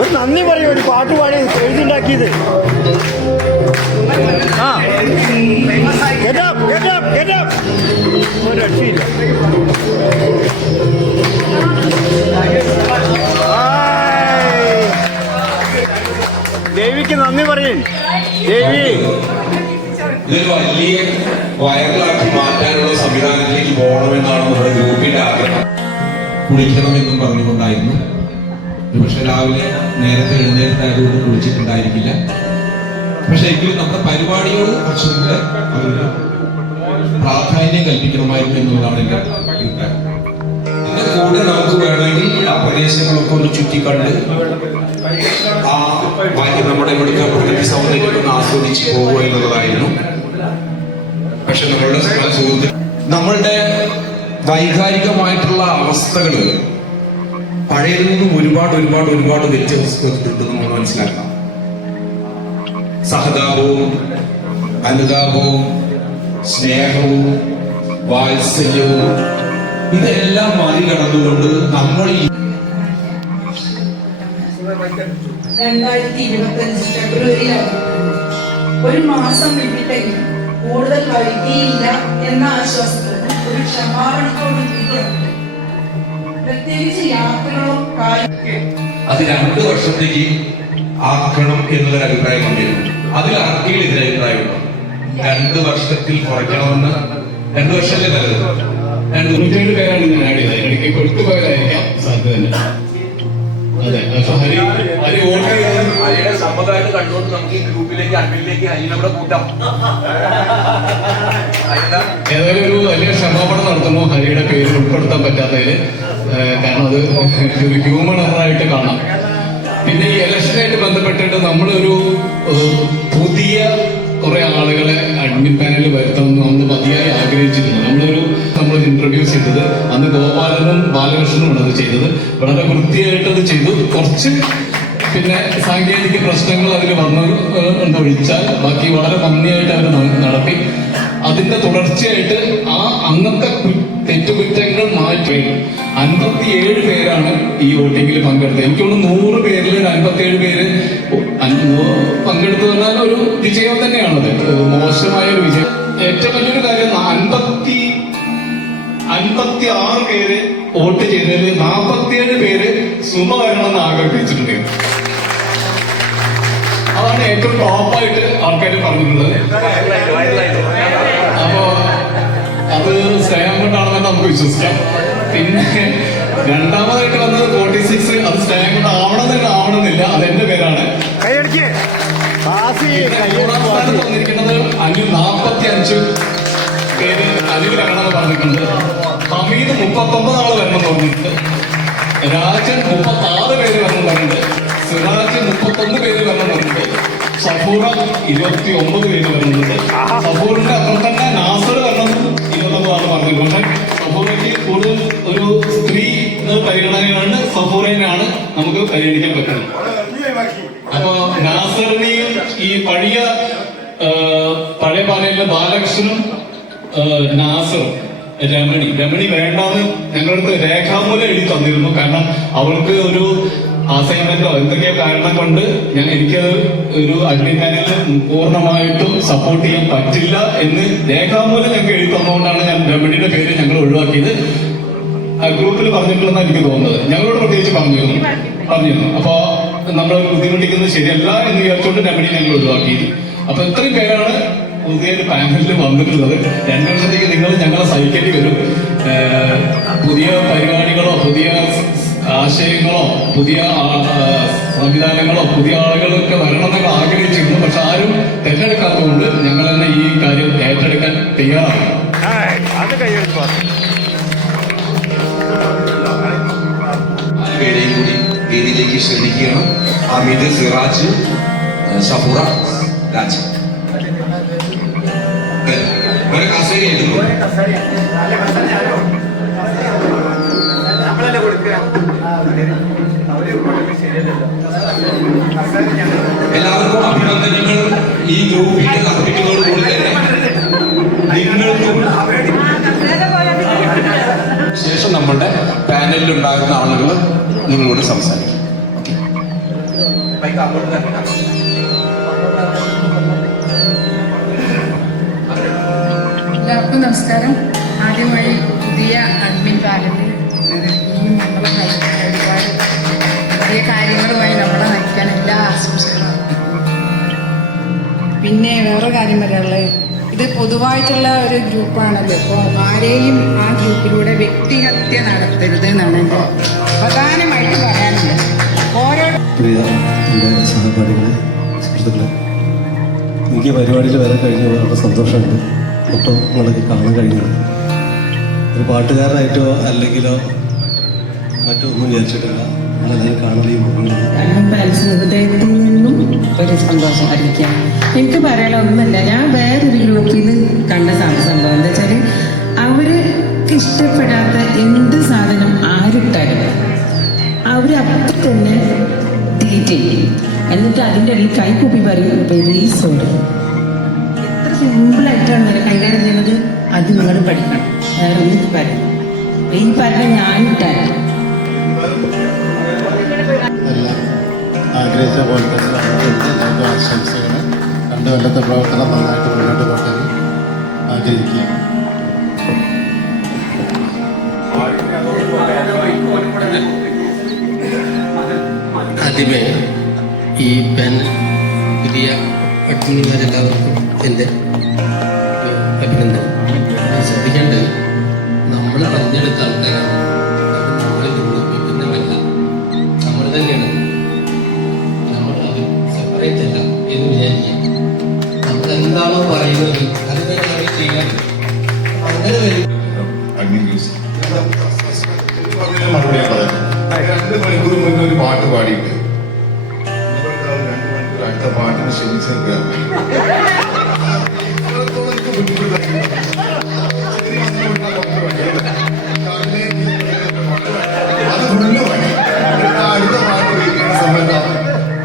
ഒരു നന്ദി പറയും, ഒരു പാട്ട് പാടി എഴുതിണ്ടാക്കിയത്. ആ ഒരു രക്ഷയില്ല. ദേവിക്ക് നന്ദി പറയും. ദേവി ഇതൊരു വലിയ വൈറലാക്കി മാറ്റാനുള്ള സംവിധാനത്തിലേക്ക് പോകണമെന്നാണ് നമ്മുടെ ഗ്രൂപ്പിന്റെ ആഗ്രഹം. കുളിക്കണമെന്നും പറഞ്ഞുകൊണ്ടായിരുന്നു. പക്ഷെ രാവിലെ നേരത്തെ എഴുന്നേറ്റായതുകൊണ്ട് കുളിച്ചിട്ടുണ്ടായിരിക്കില്ല. പക്ഷെ എങ്കിലും നമ്മുടെ പരിപാടിയോട് കുറച്ചുകൂടെ ഒരു പ്രാധാന്യം കൽപ്പിക്കണമായിരുന്നു എന്നുള്ളതാണ് എന്റെ അഭിപ്രായം. ഇതിന്റെ കൂടെ നമുക്ക് വേണമെങ്കിൽ ആ പ്രദേശങ്ങളൊക്കെ ഒന്ന് ചുറ്റിക്കണ്ട് ആ നമ്മുടെ ഇവിടുത്തെ പ്രകൃതി സൗന്ദര്യം ഒന്ന് ആസ്വദിച്ച് പോകുക എന്നുള്ളതായിരുന്നു. പക്ഷെ നമ്മളുടെ വൈകാരികമായിട്ടുള്ള അവസ്ഥകൾ പഴയതിൽ നിന്നും ഒരുപാട് വ്യത്യസ്തപ്പെട്ടിട്ട് നമ്മൾ മനസ്സിലാക്കണം. സഹതാപവും അനുതാപവും സ്നേഹവും വാത്സല്യവും ഇതെല്ലാം മറികടന്നുകൊണ്ട് നമ്മൾ 2025 ഫെബ്രുവരിയിലാണ്. ഒരു മാസം വിട്ടിട്ടെങ്കിൽ കൂടുതൽ വൈകിയില്ല എന്ന ആശ്വാസത്തോടും ഒരു ക്ഷമാപണത്തോടും പ്രത്യേകിച്ച് യാത്രകളും അത് 2 വർഷത്തേക്ക് ആക്കണം എന്നുള്ളൊരു അഭിപ്രായം വന്നിരുന്നു. അതിൽ ആർക്കെങ്കിലും ഇതിന് അഭിപ്രായമുണ്ടോ? 2 വർഷത്തിൽ കുറയ്ക്കണമെന്ന്. 2 വർഷമല്ലേ നല്ലത്? 97 പേരാണ് ഞാൻ ആഡ് ചെയ്തത്. ഇടയ്ക്ക് കൊടുത്തുപോയതായിരിക്കാം സാധ്യത. അതെ, ഹരി വോട്ട് ഹരിയുടെ സമ്മതമായിട്ട് കണ്ടുകൊണ്ട് നമുക്ക് ഈ ഗ്രൂപ്പിലേക്ക് അഡ്മിനിലേക്ക് ഹരിനവിടെ കൂട്ടാം. ഏതായാലും ഒരു വലിയ ക്ഷമാപണം നടത്തുന്നു ഹരിയുടെ പേര് ഉൾപ്പെടുത്താൻ പറ്റാത്തതില്. കാരണം അത് ഒരു ഹ്യൂമൺ എററായിട്ട് കാണാം. പിന്നെ ഈ ഇലക്ഷനായിട്ട് ബന്ധപ്പെട്ടിട്ട് നമ്മളൊരു പുതിയ കുറെ ആളുകളെ അഡ്മിൻ പാനലിൽ വരുത്തണമെന്ന് നമ്മൾ മതിയായി ആഗ്രഹിച്ചിരുന്നു. നമ്മൾ ഇൻട്രൊഡ്യൂസ് ചെയ്തത് അന്ന് ഗോപാലനും ബാലകൃഷ്ണനും അത് ചെയ്തത്. വളരെ വൃത്തിയായിട്ട് അത് ചെയ്തു. കുറച്ച് പിന്നെ സാങ്കേതിക പ്രശ്നങ്ങൾ അതിൽ വന്നൊഴിച്ചാൽ ബാക്കി വളരെ ഭംഗിയായിട്ട് അവർ നടത്തി. അതിന്റെ തുടർച്ചയായിട്ട് ആ അന്നത്തെ തെറ്റുകുറ്റങ്ങൾ മാറ്റി 57 പേരാണ് ഈ വോട്ടിങ്ങിൽ പങ്കെടുത്തത്. എനിക്കൊന്ന് 100 പേരിൽ 57 പേര് പങ്കെടുത്തു പറഞ്ഞാൽ ഒരു വിജയം തന്നെയാണത്. മോശമായ ഒരു വിജയം. ഏറ്റവും വലിയൊരു കാര്യം 56 പേര് വോട്ട് ചെയ്തതിൽ 47 പേര് സുമ വരണമെന്ന് ആഗ്രഹിച്ചിട്ടുണ്ട്. അതാണ് ഏറ്റവും ടോപ്പായിട്ട് ആൾക്കാർ പറഞ്ഞിട്ടുള്ളത്. അപ്പോ അത് സ്നേഹം കൊണ്ടാണെന്ന് നമുക്ക് വിശ്വസിക്കാം. പിന്നെ രണ്ടാമതായിട്ട് വന്നത് 46. അത് സ്നേഹം കൊണ്ട് ആവണമെന്നില്ല. അതെന്റെ പേരാണ്. വന്നിരിക്കുന്നത് 45 പേര് അനിൽ വരണമെന്ന് പറഞ്ഞിട്ടുണ്ട്. ഹമീദ് 39 ആള് വരണം പറഞ്ഞിട്ടുണ്ട്. രാജൻ 36 പേര് വരണം പറഞ്ഞിട്ടുണ്ട്. സിറാജ് 31 പേര് വരണം പറഞ്ഞിട്ടുണ്ട്. സഫൂറ 29 പേര് വരുന്നുണ്ട്. സഫൂറിന്റെ അപ്പുറം തന്നെ നാസർ വരണം 29 ആള് പറഞ്ഞിട്ടുണ്ട്. സഫൂറയ്ക്ക് കൂടുതൽ ഒരു സ്ത്രീ പരിഗണനയാണ്. സഫൂറിനെയാണ് നമുക്ക് പരിഗണിക്കാൻ പറ്റുന്നത്. അപ്പൊ നാസറിനെയും ഈ പഴയ പാലയിലെ ബാലകൃഷ്ണനും നാസറും രമണി വേണ്ടാന്ന് ഞങ്ങളടുത്ത് രേഖാമൂലം എഴുതി തന്നിരുന്നു. കാരണം അവൾക്ക് ഒരു അസൈൻമെന്റോ എന്തൊക്കെയോ കാരണം കൊണ്ട് എനിക്കത് ഒരു അഡ്മിൻ പാനലിൽ പൂർണ്ണമായിട്ടും സപ്പോർട്ട് ചെയ്യാൻ പറ്റില്ല എന്ന് രേഖാമൂലം ഞങ്ങൾക്ക് എഴുതി തന്നുകൊണ്ടാണ് ഞാൻ രമണിയുടെ പേര് ഞങ്ങൾ ഒഴിവാക്കിയത്. ഗ്രൂപ്പിൽ പറഞ്ഞിട്ടുണ്ടെന്നാണ് എനിക്ക് തോന്നുന്നത്. ഞങ്ങളോട് പ്രത്യേകിച്ച് പറഞ്ഞിരുന്നു. അപ്പൊ നമ്മൾ ബുദ്ധിമുട്ടിക്കുന്നത് ശരിയല്ല എന്ന് വിചാരിച്ചുകൊണ്ട് രമണി ഞങ്ങൾ ഒഴിവാക്കിയത്. അപ്പൊ ഇത്രയും പേരാണ് പുതിയൊരു പാനലിൽ വന്നിട്ടുള്ളത്. 2 വർഷത്തേക്ക് നിങ്ങൾ ഞങ്ങളെ സഹിക്കേണ്ടി വരും. പുതിയ പരിപാടികളോ പുതിയ ആശയങ്ങളോ പുതിയ സംവിധാനങ്ങളോ പുതിയ ആളുകളൊക്കെ വരണമെന്നൊക്കെ ആഗ്രഹിച്ചിരുന്നു. പക്ഷെ ആരും തെരഞ്ഞെടുക്കാത്തതുകൊണ്ട് ഞങ്ങൾ തന്നെ ഈ കാര്യം ഏറ്റെടുക്കാൻ തയ്യാറാണ്. പേരെയും കൂടി വേദിയിലേക്ക് ക്ഷണിക്കുകയാണ്. ഹമീദ്, സിറാജ്, സഫൂറ, രാജ്. കസേര എഴുതുന്നു. എല്ലാവർക്കും അഭിനന്ദനങ്ങൾ ഈ ഗ്രൂപ്പിൽ അർപ്പിക്കുന്നതോടുകൂടി തന്നെ നിങ്ങൾക്കും നമ്മളുടെ പാനലിൽ ഉണ്ടാകുന്ന ആളുകൾ നിങ്ങളോട് സംസാരിക്കും. എല്ലാവർക്കും നമസ്കാരം. ആദ്യമായി പുതിയ അഡ്മിൻ പാനലിൽ ഇനിയും നമ്മളെ നയിക്കാൻ ഒരുപാട് പുതിയ കാര്യങ്ങളുമായി നമ്മളെ നയിക്കാൻ എല്ലാ ആശംസകളും. പിന്നെ വേറെ കാര്യം പറയാനുള്ളത്, ഇത് പൊതുവായിട്ടുള്ള ഒരു ഗ്രൂപ്പാണല്ലോ. അപ്പോൾ ആരെയും ആ ഗ്രൂപ്പിലൂടെ വ്യക്തിഹത്യ നടത്തരുത് എന്നാണ് എൻ്റെ പ്രധാനമായിട്ട് പറയാനുള്ളത്. ഓരോ പ്രിയ എൻ്റെ സഹപാഠികളെ, സുഹൃത്തുക്കളെ, എനിക്ക് പരിപാടിയിൽ വരാൻ കഴിഞ്ഞ വളരെ സന്തോഷമുണ്ട്. ഒപ്പം നിങ്ങളൊക്കെ കാണാൻ കഴിഞ്ഞത് ഒരു പാട്ടുകാരനായിട്ടോ അല്ലെങ്കിലോ മറ്റോ ഒന്നും വിചാരിച്ചിട്ടില്ല. നമ്മളെല്ലാവരും കാണുകയും ഹൃദയത്തിൽ നിന്നും ഒരു സന്തോഷം അറിയിക്കാം. എനിക്ക് പറയാനുള്ള ഒന്നുമില്ല. ഞാൻ വേറൊരു ഗ്രൂപ്പിൽ നിന്ന് കണ്ട സംഭവം എന്താ വെച്ചാൽ, അവർക്ക് ഇഷ്ടപ്പെടാത്ത എന്ത് സാധനം ആരിട്ടാലും അവരപ്പം തന്നെ ഡിലീറ്റ് ചെയ്യും. എന്നിട്ട് അതിൻ്റെ ഇടയിൽ കൈകൂപ്പി പറയും വെരി സോറി. എത്ര സിമ്പിളായിട്ടാണ് കൈകാര്യം ചെയ്യുന്നത്. അത് നിങ്ങൾ പഠിക്കണം. വേറെ ഒന്നും പറയും ഈ പറഞ്ഞ ഞാനിട്ടാണ് എല്ലാം ആഗ്രഹിച്ച പോലെ തന്നെ എല്ലാവർക്കും ആശംസകൾ. 2 കൊല്ലത്തെ പ്രവർത്തനം നന്നായിട്ട് മുന്നോട്ട് പോകാൻ ആഗ്രഹിക്കുകയാണ്. ആദ്യമേ ഈ പാനൽ പുതിയ അഡ്മിന്മാരെല്ലാവർക്കും എൻ്റെ അഭിനന്ദനം. ശ്രദ്ധിക്കേണ്ടത്, നമ്മൾ തിരഞ്ഞെടുത്ത ആൾക്കാരാണ്. നമ്മളിൽ ഭിന്നമല്ല, നമ്മൾ തന്നെയാണ്. നമ്മൾ അത് സെപ്പറേറ്റ് അല്ല എന്ന് വിചാരിക്കുക. നമ്മൾ എന്താണോ പറയുന്നത് അത് തന്നെയാണ് ചെയ്യാറ്. അങ്ങനെ വരും. 2 മണിക്കൂർ മുന്നേ ഒരു പാട്ട് പാടിയിട്ട് 2 മണിക്കൂർ അടുത്ത പാട്ടിന് ക്ഷണിച്ചെടുക്കുക. അത് ഫുള്ള് പണി. അടുത്ത പാട്ട് വയ്ക്കുന്ന സമയത്ത്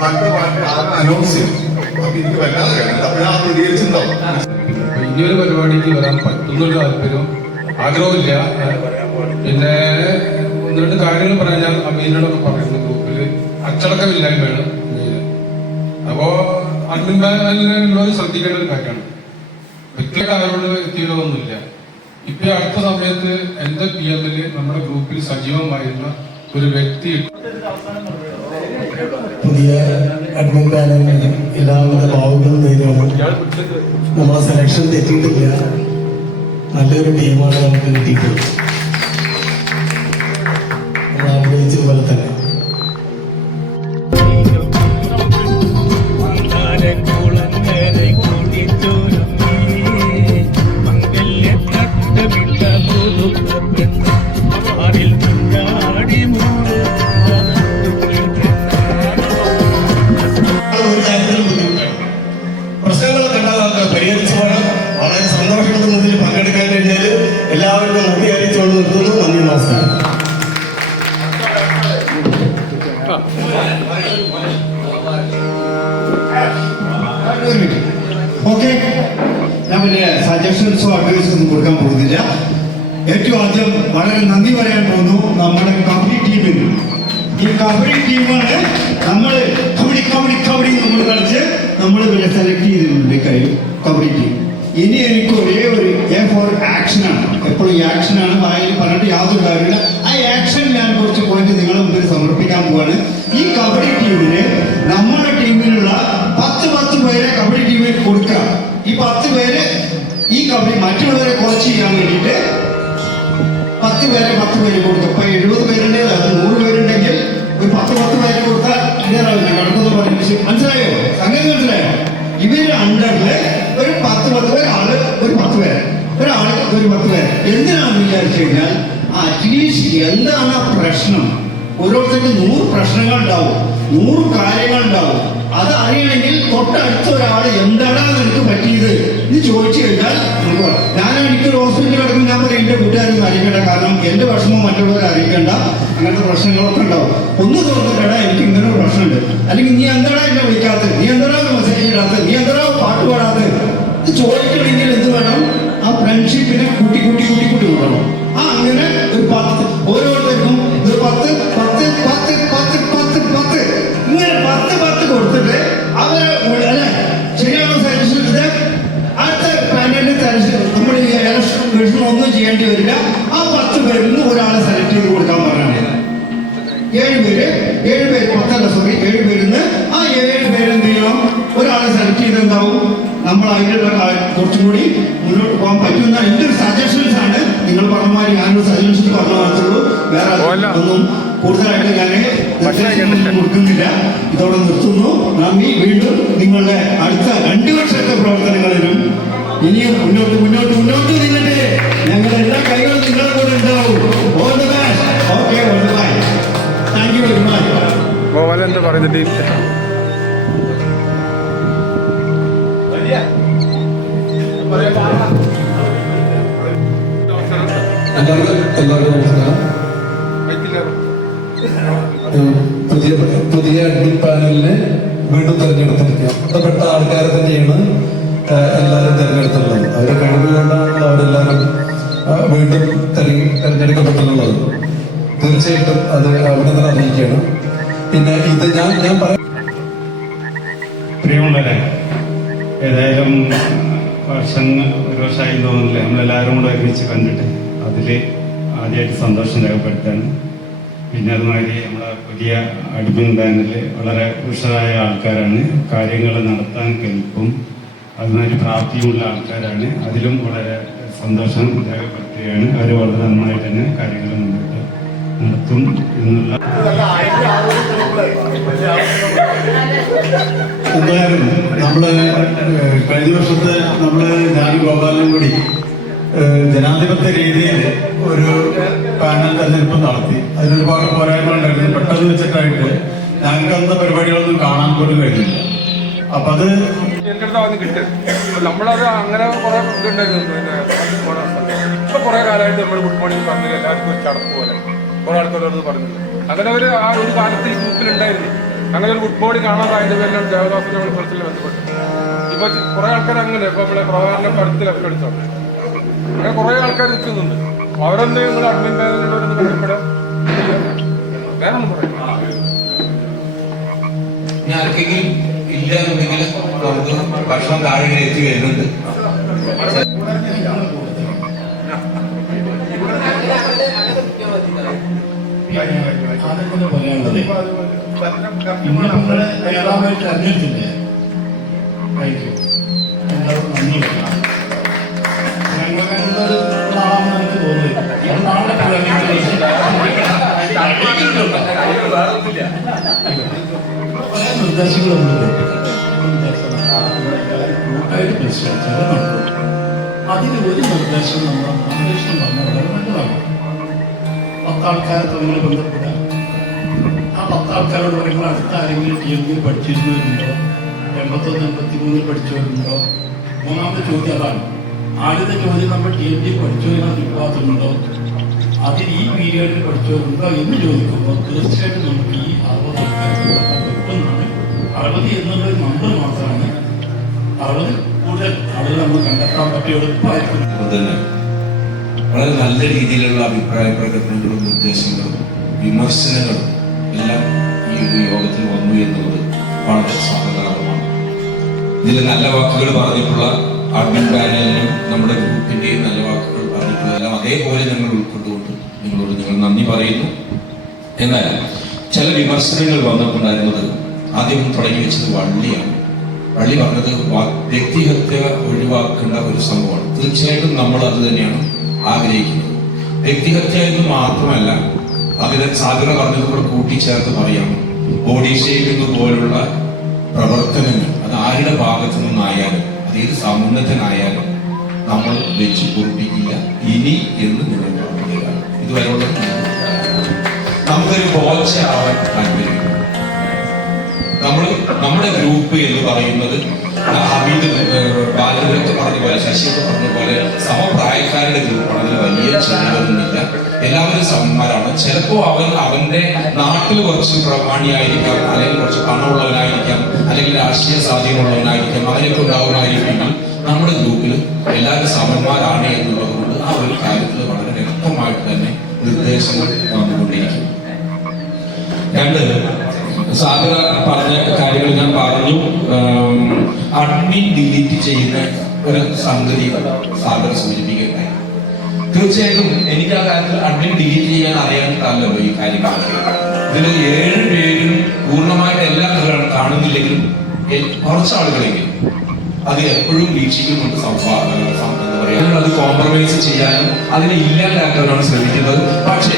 അടുത്ത പാട്ട് അനൗൺസ് ചെയ്യും. അപ്പൊ എനിക്ക് വല്ലാതെ കഴിയും. അപ്പൊ ഞാൻ പ്രതികരിച്ചിട്ടുണ്ടാവും. ഇനിയൊരു പരിപാടിക്ക് വരാൻ പറ്റുന്നൊരു താല്പര്യം ആഗ്രഹമില്ല. പിന്നെ 1-2 കാര്യങ്ങൾ പറഞ്ഞാൽ അമീനോടൊക്കെ പറയുന്ന ഗ്രൂപ്പിൽ അച്ചടക്കമില്ലായ്മയാണ് മെയിൻ. അപ്പോ അഡ്മിൻ പാനലിലുള്ളവർ ശ്രദ്ധിക്കേണ്ട ഒരു കാര്യമാണ്. വ്യക്തിയുടെ ആരോട് വ്യക്തികളൊന്നുമില്ല. ഇപ്പൊ അടുത്ത സമയത്ത് എന്റെ PM-ൽ നമ്മുടെ ഗ്രൂപ്പിൽ സജീവമായിരുന്ന ഒരു വ്യക്തി പുതിയ അഡ്മിൻ പാനലിന് എല്ലാവിധ ഭാവുകളും നേരിടുന്നു. നമ്മളെ സെലക്ഷൻ തെറ്റിയിട്ടില്ല. നല്ലൊരു ടീമാണ് നമുക്ക് കിട്ടിയിട്ടുള്ളത്. നമ്മൾ ആഗ്രഹിച്ച പോലെ തന്നെ. പ്രശ്നങ്ങളൊക്കെ ഉണ്ടാകാതെ പരിഹരിച്ചു പോകണം. വളരെ സന്തോഷത്തിൽ പങ്കെടുക്കാൻ കഴിഞ്ഞാൽ എല്ലാവർക്കും നന്ദി അറിയിച്ചുകൊണ്ട് നിർത്തുന്നു. നന്ദി, നമസ്കാരം. ഓക്കെ, ഞാൻ വലിയ സജഷൻസോ അഡ്വൈസോ ഒന്നും കൊടുക്കാൻ പോകുന്നില്ല. ഏറ്റവും ആദ്യം വളരെ നന്ദി പറയാൻ പോകുന്നു നമ്മുടെ കബഡി ടീമിന്. ഈ കബഡി ടീമാണ് നമ്മൾ കബഡി നമ്മൾ കളിച്ച് നമ്മൾ ഇവരെ സെലക്ട് ചെയ്തിട്ടുണ്ട്. കബഡി ടീം. ഇനി എനിക്ക് ഒരേ ഒരു A for ആക്ഷനാണ്. എപ്പോഴും ഈ ആക്ഷനാണ്. വായിൽ പറഞ്ഞിട്ട് യാതൊരു കാര്യമില്ല. ആ ആക്ഷൻ ഞാൻ കുറച്ച് പോയിന്റ് നിങ്ങളുടെ മുമ്പിൽ സമർപ്പിക്കാൻ പോവാണ്. ഈ കബഡി ടീമിന് നമ്മുടെ ടീമിലുള്ള 10 പേരെ കബഡി ടീമിൽ കൊടുക്കുക. ഈ 10 പേര് ഈ കബഡി മറ്റുള്ളവരെ കുറച്ച് ചെയ്യാൻ വേണ്ടിയിട്ട് 10 പേരെ കൊടുക്കും. ഇപ്പൊ 70 പേരുണ്ടെങ്കിൽ അത് 100 പേരുണ്ടെങ്കിൽ ഒരു 10 പേരെ കൊടുത്താൽ ഇതാവില്ല. കടക്കുന്നത് പറയുന്നത് മനസ്സിലായോ? സംഗതി മനസ്സിലായോ? ഇവര് അണ്ടറില് ഒരു 10 പേര് ആള് ഒരു 10 പേര്, ഒരാള് ഒരു 10 പേര്. എന്തിനാണെന്ന് വിചാരിച്ചു കഴിഞ്ഞാൽ അറ്റ്ലീസ്റ്റ് എന്താണ് ആ പ്രശ്നം? ഓരോരുത്തർക്ക് 100 പ്രശ്നങ്ങൾ ഉണ്ടാവും, 100 കാര്യങ്ങൾ ഉണ്ടാവും. അത് അറിയണമെങ്കിൽ തൊട്ടടുത്ത ഒരാൾ എന്താണ് നിനക്ക് പറ്റിയത് എന്ന് ചോദിച്ചു കഴിഞ്ഞാൽ എനിക്കൊരു ഹോസ്പിറ്റലിൽ കിടക്കുമ്പോൾ ഞാൻ പറയും എന്റെ കൂട്ടുകാരൊന്നും അറിയിക്കണ്ട, കാരണം എന്റെ വിഷമം മറ്റുള്ളവരെ അറിയിക്കണ്ട. അങ്ങനത്തെ പ്രശ്നങ്ങളൊക്കെ ഉണ്ടാവും. ഒന്ന് തോന്നിക്കടാ എനിക്ക് ഇങ്ങനെ ഒരു പ്രശ്നമുണ്ട്, അല്ലെങ്കിൽ നീ എന്താടാ എന്നെ വിളിക്കാത്തത്, നീ എന്താടാ മെസ്സേജ് ഇടാത്തത്, നീ എന്താടാ പാട്ട് പാടാത്തത്, ഇത് ചോദിക്കണമെങ്കിൽ എന്ത് വേണം? ആ ഫ്രണ്ട്ഷിപ്പിനെ കൂട്ടി കൂട്ടണം. അങ്ങനെ ഒരു സജഷൻ ഒന്നും ചെയ്യേണ്ടി വരില്ല. ആ 10 പേരിൽ നിന്ന് ഒരാളെ സെലക്ട് ചെയ്ത് കൊടുക്കാൻ പറഞ്ഞാൽ 7 പേര് 7 പേരിൽ നിന്ന് ആ 7 പേര് എന്ത് ചെയ്യണം, ഒരാളെ സെലക്ട് ചെയ്ത് എന്താവും, നമ്മൾ അതിലുള്ള കുറച്ചും കൂടി മുന്നോട്ട് പോകാൻ പറ്റുന്ന എൻ്റെ ഒരു സജഷൻസ് ആണ്. നിങ്ങൾ പറഞ്ഞ മാതിരി ഞാനൊരു സജഷൻസ് പറഞ്ഞു മാത്രമേ, വേറെ ഒന്നും കൂടുതലായിട്ട് ഞാൻ നിർദ്ദേശം കൊടുക്കുന്നില്ല. ഇതോടെ നിർത്തുന്നു. നന്ദി. വീണ്ടും നിങ്ങളുടെ അടുത്ത 2 വർഷത്തെ പ്രവർത്തനങ്ങളിലും ഇനിയും മുന്നോട്ട് നിന്നിട്ട് ഞങ്ങളുടെ എല്ലാ കൈകളും നിങ്ങളുടെ കൂടെ ഉണ്ടാവും. All the best. Okay, all the bye. Thank you very much. ഗോപാലെന്താ പറയുന്നത്? എല്ലാവർക്കും നമസ്കാരം. പുതിയ അഡ്മിൻ പാനലിനെ വീണ്ടും തെരഞ്ഞെടുത്തിരിക്കുക. ബന്ധപ്പെട്ട ആൾക്കാരെ തന്നെയാണ് എല്ലാവരും തെരഞ്ഞെടുത്തുള്ളത്. അവരുടെ കഴിവ് കൊണ്ടാണ് അവരെല്ലാവരും വീണ്ടും തെരഞ്ഞെടുക്കപ്പെട്ടുള്ളത്. തീർച്ചയായിട്ടും അത് അഭിനന്ദനം അറിയിക്കുകയാണ്. പിന്നെ ഇത് ഞാൻ പറയാം. പ്രിയമുള്ളവരെ, ഏതായാലും ഒരു വർഷമായി തോന്നുന്നില്ല നമ്മളെല്ലാവരും കൂടെ ഒരുമിച്ച് കണ്ടിട്ട്. അതിൽ ആദ്യമായിട്ട് സന്തോഷം രേഖപ്പെടുത്താണ്. പിന്നെ അതുമാതിരി നമ്മളെ പുതിയ അഡ്മിൻ പാനൽ വളരെ ഉഷാറായ ആൾക്കാരാണ്. കാര്യങ്ങൾ നടത്താൻ കെൽപ്പും അതുമാതിരി പ്രാപ്തിയുമുള്ള ആൾക്കാരാണ്. അതിലും വളരെ സന്തോഷം രേഖപ്പെടുത്തുകയാണ്. അവർ വളരെ നന്നായിട്ട് തന്നെ കാര്യങ്ങൾ മുന്നോട്ട് നടത്തും എന്നുള്ള. എന്തായാലും നമ്മള് കഴിഞ്ഞ വർഷത്തെ ഞാനും ഗോപാലനും കൂടി ജനാധിപത്യ രീതിയിൽ ഒരു പാനൽ തെരഞ്ഞെടുപ്പ് നടത്തി. അതിനൊരുപാട് പോരായ്മകളുണ്ടായിരുന്നു. പെട്ടെന്ന് വെച്ചിട്ടായിട്ട് ഞങ്ങൾക്ക് അന്ന പരിപാടികളൊന്നും കാണാൻ പോലും കഴിഞ്ഞില്ല. അപ്പൊ അത് കിട്ടും. നമ്മളത് അങ്ങനെ കുറെ ഇതുണ്ടായിരുന്നു. ഇപ്പൊ കുറെ കാലമായിട്ട് നമ്മൾ ഗുഡ് മോർണിംഗ് പറഞ്ഞില്ല, എല്ലാവർക്കും ഒരു ചടപ്പ് പോലെ കുറെ ആൾക്കാരോട് പറഞ്ഞില്ല. അങ്ങനെ ആ ഒരു കാലത്ത് ഈ ഗ്രൂപ്പിലുണ്ടായിരുന്നു. അങ്ങനെ ഒരു ഗുഡ് മോർണിംഗ് കാണാതായത് പേരിലാണ് ദേവദാസിന്റെ മത്സരത്തിൽ ബന്ധപ്പെട്ടത്. ഇപ്പൊ കുറെ ആൾക്കാർ അങ്ങനെ ഇപ്പൊ നമ്മളെ പ്രധാന കരുത്തിൽ എടുത്തോ അങ്ങനെ കുറെ ആൾക്കാർ നിൽക്കുന്നുണ്ട്. അവരെന്തെങ്കിലും നിങ്ങൾ അഡ്മിൻ പാനലിനോടൊന്ന് ബന്ധപ്പെടാം. വേറെ ഒന്നും പറയാം. ആർക്കെങ്കിലും ഇല്ല എന്നുണ്ടെങ്കിൽ നമുക്ക് ഭക്ഷണം താഴെ എത്തി വരുന്നുണ്ട്. ആദ്യം പറയാനുള്ളത്, ഇന്ന് നമ്മള് നേതാവായിട്ട് തെരഞ്ഞെടുത്തില്ലേ, എല്ലാവർക്കും നന്ദി പറയാം. ഞങ്ങളൊരു ആളാണെന്ന് എനിക്ക് തോന്നുന്നത്. നാളെ പല നിർദ്ദേശങ്ങളൊന്നും കൂട്ടായിട്ട് പരിശ്രമിച്ചാൽ നടക്കും. അതിന് ഒരു നിർദ്ദേശം നമ്മൾ അന്വേഷണം പറഞ്ഞാൽ വളരെ നല്ലതാണ്. 10 ആൾക്കാരെ തമ്മിൽ ബന്ധപ്പെടുക. ആ 10 ആൾക്കാരോട് പറയുമ്പോൾ അടുത്ത ആരെങ്കിലും TMD പഠിച്ചിരുന്നവരുണ്ടോ, 81, 83 പഠിച്ചവരുണ്ടോ? മൂന്നാമത്തെ ചോദ്യം അതാണ്. ആദ്യത്തെ ചോദ്യം നമ്മൾ TMD പഠിച്ചവരിനെ വിഭാഗത്തിലുണ്ടോ, അതിൽ ഈ പീരിയഡിൽ പഠിച്ചവരുണ്ടോ എന്ന് ചോദിക്കുമ്പോൾ തീർച്ചയായിട്ടും നമുക്ക് ഈ 60 ആൾക്കാർക്ക് പറ്റുന്നതാണ്. 60 എന്നുള്ളൊരു നമ്പർ മാത്രമാണ്. 60 കൂടുതൽ ആളുകൾ നമ്മൾ കണ്ടെത്താൻ പറ്റിയ എളുപ്പമായിരിക്കും. വളരെ നല്ല രീതിയിലുള്ള അഭിപ്രായ പ്രകടനങ്ങളും നിർദ്ദേശങ്ങളും വിമർശനങ്ങളും എല്ലാം ഈ ഒരു യോഗത്തിൽ വന്നു എന്നുള്ളത് വളരെ സ്വാഗതാർഹമാണ്. ഇതിൽ നല്ല വാക്കുകൾ പറഞ്ഞിട്ടുള്ള അഡ്മിൻ പാനലിനും നമ്മുടെ ഗ്രൂപ്പിന്റെയും നല്ല വാക്കുകൾ പറഞ്ഞിട്ടുള്ളതെല്ലാം അതേപോലെ ഞങ്ങൾ ഉൾക്കൊണ്ടുകൊണ്ട് നിങ്ങളോട് ഞങ്ങൾ നന്ദി പറയുന്നു. എന്നാൽ ചില വിമർശനങ്ങൾ വന്നിട്ടുണ്ടായിരുന്നത് ആദ്യം തുടങ്ങി വെച്ചത് വള്ളിയാണ്. വള്ളി പറഞ്ഞത് വ്യക്തിഹത്യ ഒഴിവാക്കേണ്ട ഒരു സംഭവമാണ്. തീർച്ചയായിട്ടും നമ്മൾ അത് തന്നെയാണ് ആഗ്രഹിക്കുന്നത്. വ്യക്തിഹത്യ എന്ന് മാത്രമല്ല, അതിന് സാധ്യത പറഞ്ഞതുകൂടെ കൂട്ടിച്ചേർത്ത് പറയാം, ബോഡി ഷേമിംഗ് പോലുള്ള പ്രവർത്തനങ്ങൾ അത് ആരുടെ ഭാഗത്തു നിന്നായാലും അതേത് സമുന്നതനായാലും നമ്മൾ വെച്ച് പൊറുപ്പിക്കില്ല ഇനി എന്ന് നിങ്ങൾ പറയുക. ഇതുവരെയുള്ള നമുക്കൊരു ബോധമാവാൻ താല്പര്യം. നമ്മുടെ ഗ്രൂപ്പ് എന്ന് പറയുന്നത് ഹമീദ് ബാലനൊക്കെ പറഞ്ഞ പോലെ, ശശിയൊക്കെ പറഞ്ഞ പോലെ സമപ്രായക്കാരുടെ ഗ്രൂപ്പാണ്. അതിൽ വലിയ ചെറിയൊന്നുമില്ല. എല്ലാവരും സമന്മാരാണ്. ചിലപ്പോൾ അവന്റെ നാട്ടിൽ കുറച്ച് പ്രമാണിയായിരിക്കാം, അല്ലെങ്കിൽ കുറച്ച് പണമുള്ളവനായിരിക്കാം, അല്ലെങ്കിൽ രാഷ്ട്രീയ സ്വാധീനമുള്ളവനായിരിക്കാം, അങ്ങനെയൊക്കെ ഉണ്ടാവുമായിരിക്കും. നമ്മുടെ ഗ്രൂപ്പിൽ എല്ലാവരും സമന്മാരാണ് എന്നുള്ളത് കൊണ്ട് ആ ഒരു കാര്യത്തിൽ വളരെ വ്യക്തമായിട്ട് തന്നെ നിർദ്ദേശങ്ങൾ വന്നുകൊണ്ടിരിക്കും. രണ്ട്, സാഗര പറഞ്ഞ കാര്യങ്ങൾ ഞാൻ പറഞ്ഞു. അഡ്മിൻ ഡിലീറ്റ് ചെയ്യുന്ന ഒരു സംഗതി സാഗര സൂചിപ്പിക്കുകയുണ്ടായി. തീർച്ചയായിട്ടും എനിക്ക് ആ കാര്യത്തിൽ അഡ്മിൻ ഡിലീറ്റ് ചെയ്യാൻ അറിയാനിട്ടല്ലോ ഈ കാര്യങ്ങളൊക്കെ. ഇതിൽ 7 പേരും പൂർണ്ണമായിട്ട് എല്ലാ കാണുന്നില്ലെങ്കിലും കുറച്ച് ആളുകളെങ്കിലും അത് എപ്പോഴും വീക്ഷിക്കുന്നുണ്ട്. എന്താ പറയാ, അത് കോംപ്രമൈസ് ചെയ്യാനും അതിനെ ഇല്ലാണ്ടാക്കാനാണ് ശ്രമിക്കുന്നത്. പക്ഷേ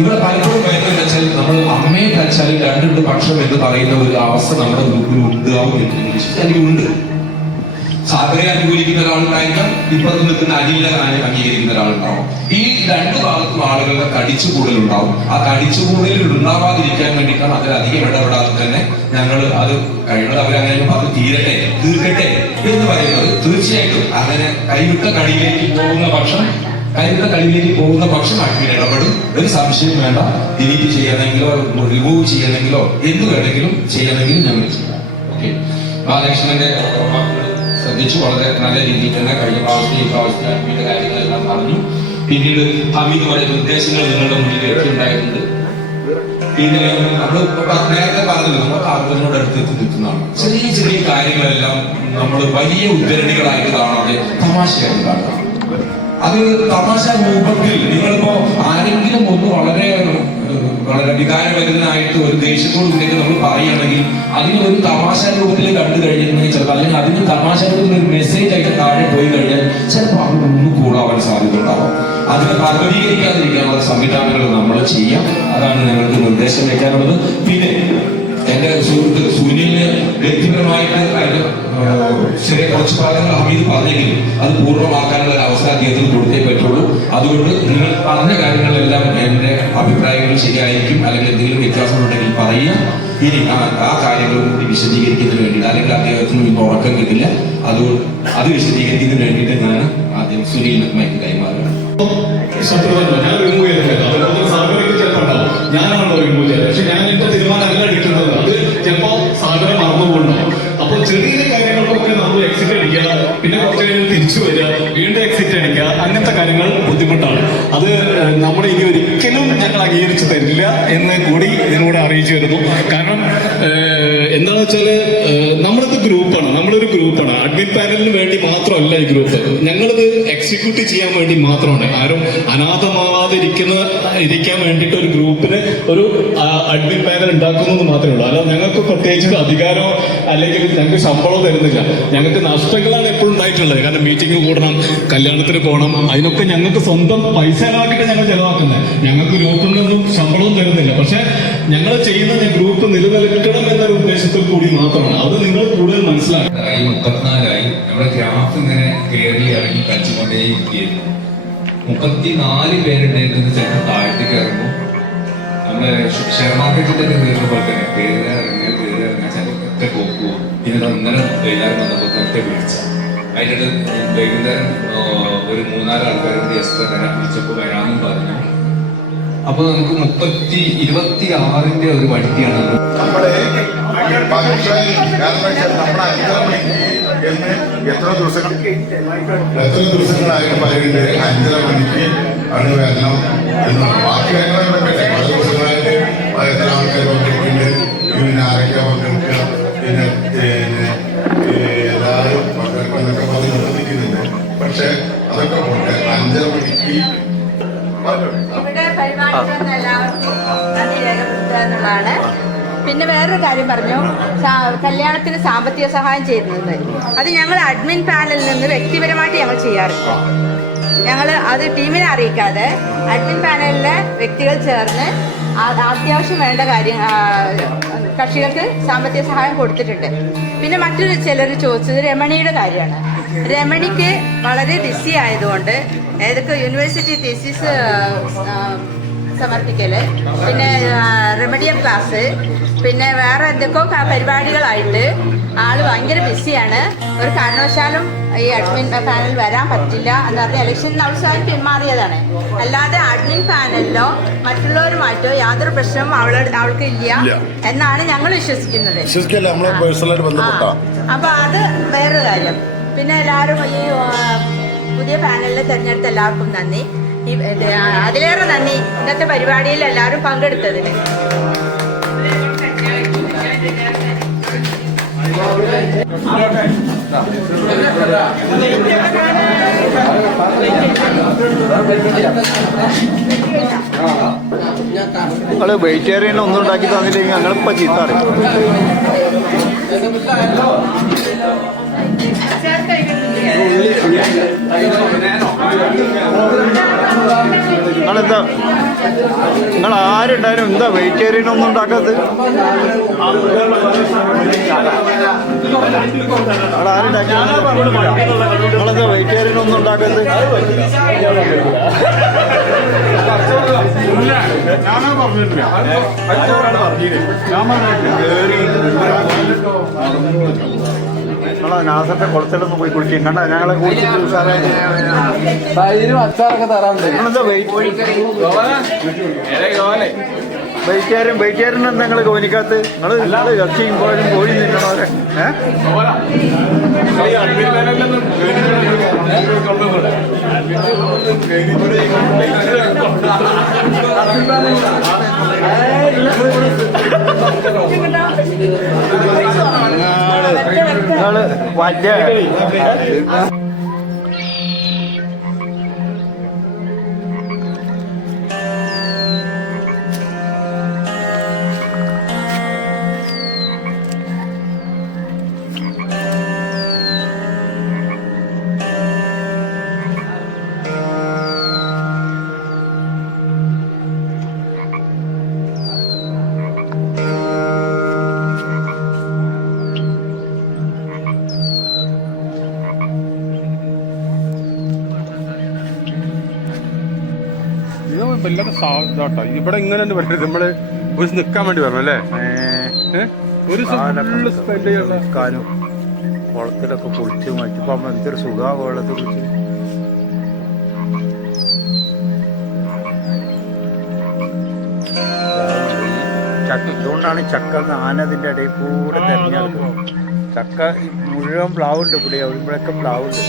ഇവിടെ പലപ്പോഴും വരുന്നത് വെച്ചാൽ നമ്മൾ അമ്മയെ തച്ചാലും രണ്ടുണ്ട് പക്ഷം എന്ന് പറയുന്ന ഒരു അവസ്ഥ നമ്മുടെ ഗ്രൂപ്പിൽ ഉണ്ടാവും എന്ന് ഉണ്ട്. സാഗരെ അനുകൂലിക്കുന്ന ഒരാളുണ്ടായിരിക്കാം, ഇപ്പുറത്ത് നിൽക്കുന്ന അനിലിനെ അംഗീകരിക്കുന്ന ഒരാളുണ്ടാവും. ഈ 2 ഭാഗത്തും ആളുകളുടെ കടിച്ചുകൂടലുണ്ടാവും. ആ കടിച്ചുകൂടലിൽ ഉണ്ടാവാതിരിക്കാൻ വേണ്ടിയിട്ടാണ് അതിലധികം ഇടപെടാതെ തന്നെ ഞങ്ങൾ അത് കഴിയുന്നത് അവരങ്ങനെ അത് തീർക്കട്ടെ എന്ന് പറയുന്നത്. തീർച്ചയായിട്ടും അങ്ങനെ കൈവിട്ട കളിയിലേക്ക് പോകുന്ന പക്ഷം അഡ്മിൻ ഇടപെടും. ഒരു സംശയം വേണ്ട. ഡിലീറ്റ് ചെയ്യണമെങ്കിലോ റിമൂവ് ചെയ്യണമെങ്കിലോ എന്ത് വേണമെങ്കിലും ചെയ്യണമെങ്കിലും ഞങ്ങൾ ചെയ്യാം. ഓക്കെ, ബാലകൃഷ്ണന്റെ ശ്രദ്ധിച്ചു. വളരെ നല്ല രീതിയിൽ തന്നെ കഴിഞ്ഞ പ്രാവശ്യത്തെ അഡ്മിന്റെ കാര്യങ്ങളെല്ലാം പറഞ്ഞു. പിന്നീട് ഹമീദ് പറഞ്ഞ നിർദ്ദേശങ്ങൾ നിങ്ങളുടെ മുന്നിൽ വെച്ചിട്ടുണ്ടായിട്ടുണ്ട്. പിന്നെ നമ്മൾ നേരത്തെ പറഞ്ഞത് നമ്മൾ ആളുകളോട് അടുത്ത് നിൽക്കുന്നതാണ്. ചെറിയ കാര്യങ്ങളെല്ലാം നമ്മൾ വലിയ ഉദ്ധരണികളായിട്ട് കാണാതെ തമാശയായിട്ട് കാണാം. അത് തമാശ രൂപത്തിൽ നിങ്ങളിപ്പോ ആരെങ്കിലും ഒന്ന് വളരെ വികാരഭരിതനായിട്ട് ഒരു ദേഷ്യത്തോട് കൂടിയൊക്കെ നമ്മൾ പറയുകയാണെങ്കിൽ അതിന് ഒരു തമാശ രൂപത്തിൽ കണ്ടു കഴിഞ്ഞിട്ടുണ്ടെങ്കിൽ ചിലപ്പോൾ, അല്ലെങ്കിൽ അതിന് തമാശ രൂപത്തിൽ ഒരു മെസ്സേജ് ആയിട്ട് താഴെ പോയി കഴിഞ്ഞാൽ ചിലപ്പോൾ അവിടെ ഒന്ന് കൂടാവാൻ സാധ്യത ഉണ്ടാവും. അതിനെ പർവ്വതീകരിക്കാതിരിക്കാനുള്ള സംവിധാനങ്ങൾ നമ്മൾ ചെയ്യാം. അതാണ് ഞങ്ങൾക്ക് നിർദ്ദേശം വെക്കാനുള്ളത്. പിന്നെ എന്റെ സുഹൃത്ത് സുനിലിന് വ്യക്തിപരമായിട്ട് അതിന് ചെറിയ കുറച്ച് ഭാഗങ്ങൾ ഹമീദ് പറഞ്ഞെങ്കിലും അത് പൂർണ്ണമാക്കാനുള്ള ഒരു അവസരം അദ്ദേഹത്തിന് കൊടുത്തേ പറ്റുള്ളൂ. അതുകൊണ്ട് നിങ്ങൾ പറഞ്ഞ കാര്യങ്ങളെല്ലാം എന്റെ അഭിപ്രായങ്ങൾ ശരിയായിരിക്കും, അല്ലെങ്കിൽ എന്തെങ്കിലും വ്യത്യാസമുണ്ടെങ്കിൽ പറയുക. ഇനി ആ കാര്യങ്ങൾ കൂടി വിശദീകരിക്കുന്നതിന് വേണ്ടിയിട്ട്, അല്ലെങ്കിൽ അദ്ദേഹത്തിന് ഇന്ന് ഉറക്കം കിട്ടില്ല, അതുകൊണ്ട് അത് വിശദീകരിക്കുന്നതിന് വേണ്ടിയിട്ട് ഞാൻ ആദ്യം സുനിലിന് മൈക്ക് കൈമാറുക. ഞാനാണോ റിമൂവ് ചെയ്തത്? പക്ഷെ ഞാൻ എന്റെ തീരുമാനമല്ല എടുക്കുന്നത്. അത് ചിലപ്പോ സാഗര മറന്നുകൊണ്ടാവും. അപ്പോൾ ചെറിയ കാര്യങ്ങൾക്കൊക്കെ നമ്മൾ എക്സിറ്റ് അടിക്കുക, പിന്നെ കുറച്ച് കഴിഞ്ഞ് തിരിച്ചു വരിക, വീണ്ടും എക്സിറ്റ് അടിക്കുക, അങ്ങനത്തെ കാര്യങ്ങൾ ബുദ്ധിമുട്ടാണ്. അത് നമ്മൾ ഇനി ഒരിക്കലും ഞങ്ങൾ അംഗീകരിച്ചു തരില്ല എന്ന് കൂടി ഇതിലൂടെ അറിയിച്ചു വരുന്നു. കാരണം എന്താണെന്ന് വെച്ചാല് നമ്മളൊരു ഗ്രൂപ്പാണ്. അഡ്മിൻ പാനലിന് വേണ്ടി മാത്രമല്ല ഈ ഗ്രൂപ്പ്. ഞങ്ങളിത് എക്സിക്യൂട്ട് ചെയ്യാൻ വേണ്ടി മാത്രമാണ്. ആരും ഇരിക്കാൻ വേണ്ടിയിട്ട് ഒരു ഗ്രൂപ്പിന് ഒരു അഡ്മിൻ പാനൽ ഉണ്ടാക്കുന്നത് മാത്രമേ ഉള്ളൂ. അല്ല, ഞങ്ങൾക്ക് പ്രത്യേകിച്ച് അധികാരമോ അല്ലെങ്കിൽ ഞങ്ങൾക്ക് ശമ്പളമോ തരുന്നില്ല. ഞങ്ങൾക്ക് നഷ്ടങ്ങളാണ് എപ്പോഴും ഉണ്ടായിട്ടുള്ളത്. കാരണം മീറ്റിംഗ് കൂടണം, കല്യാണത്തിന് പോകണം, അതിനൊക്കെ ഞങ്ങൾക്ക് സ്വന്തം പൈസ ആക്കിയിട്ട് ഞങ്ങൾ ചെലവാക്കുന്നത്. ഞങ്ങൾക്ക് ഗ്രൂപ്പിൽ നിന്നും ശമ്പളവും തരുന്നില്ല. പക്ഷെ ഞങ്ങൾ ചെയ്യുന്ന ഗ്രൂപ്പ് നിലനിൽക്കണം എന്നൊരു ഉദ്ദേശത്തിൽ കൂടി മാത്രമാണ്. അത് നിങ്ങൾ കൂടുതൽ മനസ്സിലാക്കുക. 34 നമ്മുടെ ഗ്രാഫ് ഇങ്ങനെ കയറി ഇറങ്ങി കളിച്ചുകൊണ്ടേ ഇരിക്കുകയായിരുന്നു. 34 പേരുണ്ടായിരുന്നത് ചിലപ്പോൾ താഴത്തേക്ക് ഇറങ്ങും. നമ്മള് ഷെയർ മാർക്കറ്റിന്റെ കയറുന്ന പോലെ തന്നെ കയറി ഇറങ്ങിയ ചിലൊക്കെ പോകും. പിന്നെ ഇന്നലെ വൈകുന്നേരം വന്നപ്പോൾ ഒക്കെ വിളിച്ച അതിൻ്റെ വൈകുന്നേരം ഒരു 3-4 ആൾക്കാർ എക്സ്ട്രാ തരാൻ വിളിച്ചപ്പോൾ വരാമെന്നും പറഞ്ഞു. അപ്പൊ നമുക്ക് 26ന്റെ ഒരു വണ്ടിയാണ് നമ്മുടെ എത്ര ദിവസങ്ങളായിട്ട് പറയുന്നത് 5:30 മണിക്ക് ആണ് വരണം എന്ന്. ബാക്കി പല ദിവസങ്ങളായിട്ട് എത്ര ആൾക്കാർ വന്നിട്ടുണ്ട്, പിന്നെ ആരൊക്കെ പങ്കെടുക്കുക, പിന്നെ എല്ലാവരും പങ്കെടുക്കുന്നൊക്കെ പറഞ്ഞ് നിർബന്ധിക്കുന്നുണ്ട്. പക്ഷെ അതൊക്കെ കൊണ്ട് 5:30 മണിക്ക് ഇവിടെ പരിപാടിക്കുന്ന എല്ലാവർക്കും നന്ദി രേഖപ്പെടുത്തുക എന്നുള്ളതാണ്. പിന്നെ വേറൊരു കാര്യം പറഞ്ഞു, കല്യാണത്തിന് സാമ്പത്തിക സഹായം ചെയ്യുന്നത് അത് ഞങ്ങൾ അഡ്മിൻ പാനലിൽ നിന്ന് വ്യക്തിപരമായിട്ട് ഞങ്ങൾ ചെയ്യാറുണ്ട്. ഞങ്ങൾ അത് ടീമിനെ അറിയിക്കാതെ അഡ്മിൻ പാനലിലെ വ്യക്തികൾ ചേർന്ന് അത്യാവശ്യം വേണ്ട കക്ഷികൾക്ക് സാമ്പത്തിക സഹായം കൊടുത്തിട്ടുണ്ട്. പിന്നെ മറ്റൊരു ചിലർ ചോദിച്ചത് രമണിയുടെ കാര്യമാണ്. രമണിക്ക് വളരെ ബിസി ആയതുകൊണ്ട് ഏതൊക്കെ യൂണിവേഴ്സിറ്റി തീസിസ് സമർപ്പിക്കല്, പിന്നെ റെമഡിയൽ ക്ലാസ്, പിന്നെ വേറെ എന്തൊക്കെയോ പരിപാടികളായിട്ട് ആള് ഭയങ്കര ബിസിയാണ്. ഒരു കാരണവശാലും ഈ അഡ്മിൻ പാനൽ വരാൻ പറ്റില്ല എന്ന് പറഞ്ഞ് ഇലക്ഷൻ അവസാനം പിന്മാറിയതാണ്. അല്ലാതെ അഡ്മിൻ പാനലിലോ മറ്റുള്ളവരുമായിട്ടോ യാതൊരു പ്രശ്നവും അവൾക്ക് ഇല്ല എന്നാണ് ഞങ്ങൾ വിശ്വസിക്കുന്നത്. അപ്പൊ അത് വേറൊരു കാര്യം. പിന്നെ എല്ലാവരും ഈ പുതിയ പാനലിൽ തെരഞ്ഞെടുത്ത എല്ലാവർക്കും നന്ദി. അതിലേറെ നന്ദി ഇന്നത്തെ പരിപാടിയിൽ എല്ലാവരും പങ്കെടുത്തതിന്. നിങ്ങൾ വെജിറ്റേറിയൻ ഒന്നും ഉണ്ടാക്കി തന്നില്ലെങ്കിൽ ഞങ്ങളിപ്പോ ചീത്ത അറിയും. നിങ്ങളെന്താ നിങ്ങൾ ആരുണ്ടായാലും എന്താ വെജിറ്റേറിയൻ ഒന്നും ഉണ്ടാക്കാത്തത്? നിങ്ങളെന്താ വെജിറ്റേറിയൻ ഒന്നും ഉണ്ടാക്കാത്തത്? നിങ്ങളെ നാസത്തെ കുളത്തിലൊന്നും പോയി കുളിക്കും കണ്ട ഞങ്ങളെ കുളിച്ചിട്ട് ഉഷാറായി. അച്ചാറൊക്കെ തരാറുണ്ട്. നിങ്ങളെന്താ വെജിറ്റേറിയൻ എന്താ നിങ്ങൾ ഗവനിക്കാത്ത? നിങ്ങൾ ഇറച്ചിയും പോയാലും കോഴി തിന്നണവരെ നിങ്ങള് വലിയ വല്ലാത്ത സാധാട്ടോ ഇവിടെ ഇങ്ങനെ തന്നെ പറ്റരുത്. നമ്മള് ഒരു നിൽക്കാൻ വേണ്ടി പറഞ്ഞു അല്ലേ? ഒരു ഫുള്ള് സ്പെൻഡ് നിൽക്കാനും കുളത്തിലൊക്കെ കുളിച്ച് മറ്റിപ്പോ എന്തൊരു സുഖാ വെള്ളത്തിൽ കുളിച്ച്. ഇതുകൊണ്ടാണ് ചക്ക ആനതിൻ്റെ ഇടയിൽ കൂടെ തെരഞ്ഞെടുക്കുന്നത്. ചക്ക മുഴുവൻ പ്ലാവുണ്ട് ഇവിടെ, ഇവിടെയൊക്കെ പ്ലാവുണ്ട്.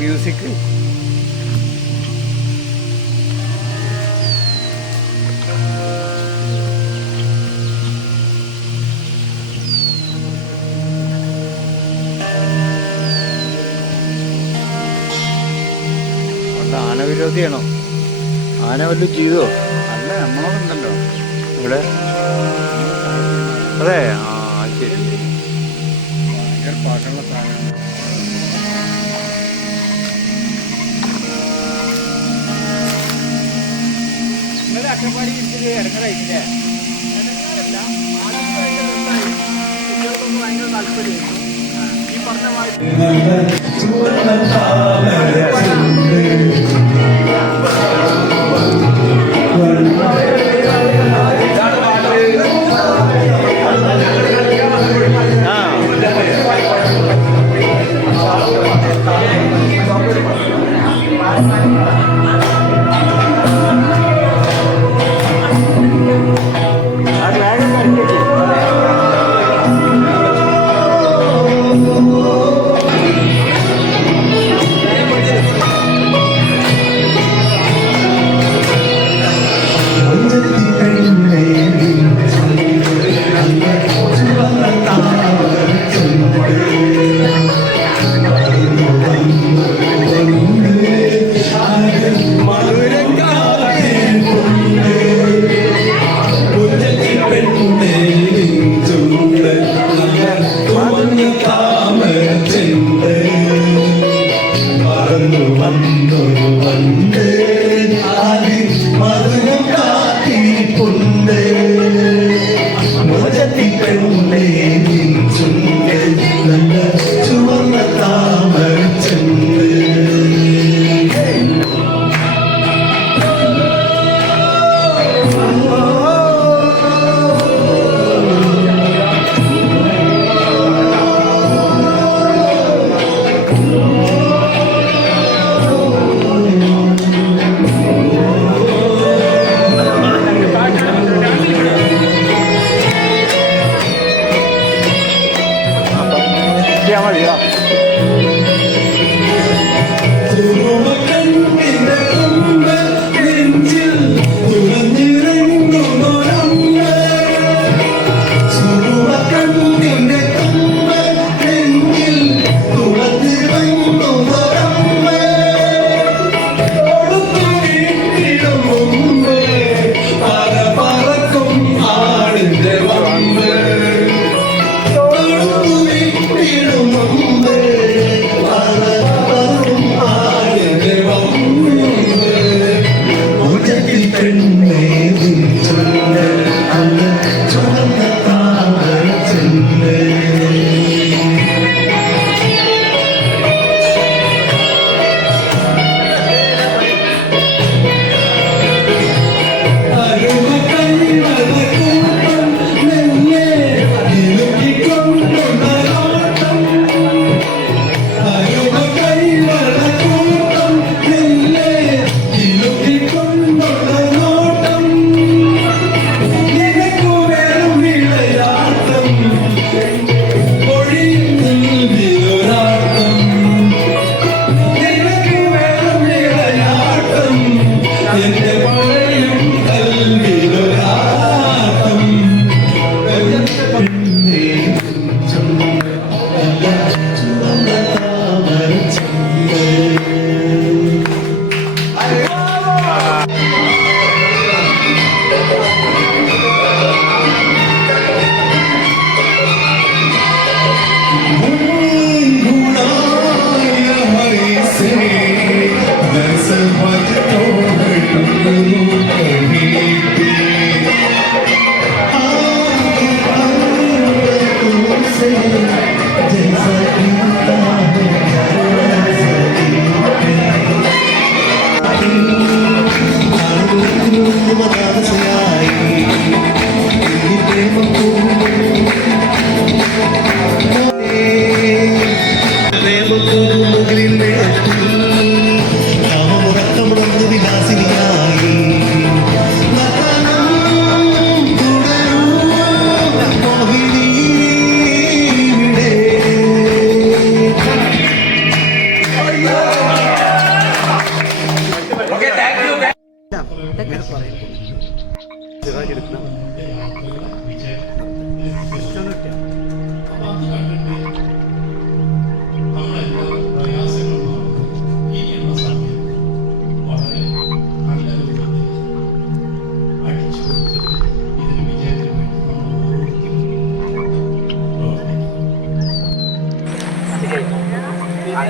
മ്യൂസിക് ആനവിരോധിയാണോ? ആന വല്ലതും ചെയ്തോ? അല്ല, നമ്മളോടുണ്ടല്ലോ ഇവിടെ. അതെ, ശരി. ഭയങ്കര പാട്ടുള്ള സാധനം. ഇന്നലെ അട്ടപ്പാടി ഇടങ്ങറായില്ലേ? ഇടങ്ങാറല്ല, കുട്ടികൾക്കൊന്നും ഭയങ്കര താല്പര്യമായിരുന്നു ഈ പറഞ്ഞ മാതിരി.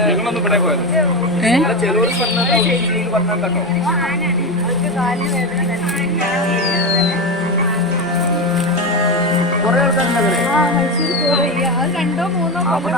ഞങ്ങളൊന്നും ഇവിടെ പോയത് ചെലവർ പറഞ്ഞാൽ കേട്ടോ കുറെ ആൾക്കാരുണ്ട് രണ്ടോ മൂന്നോ അവിടെ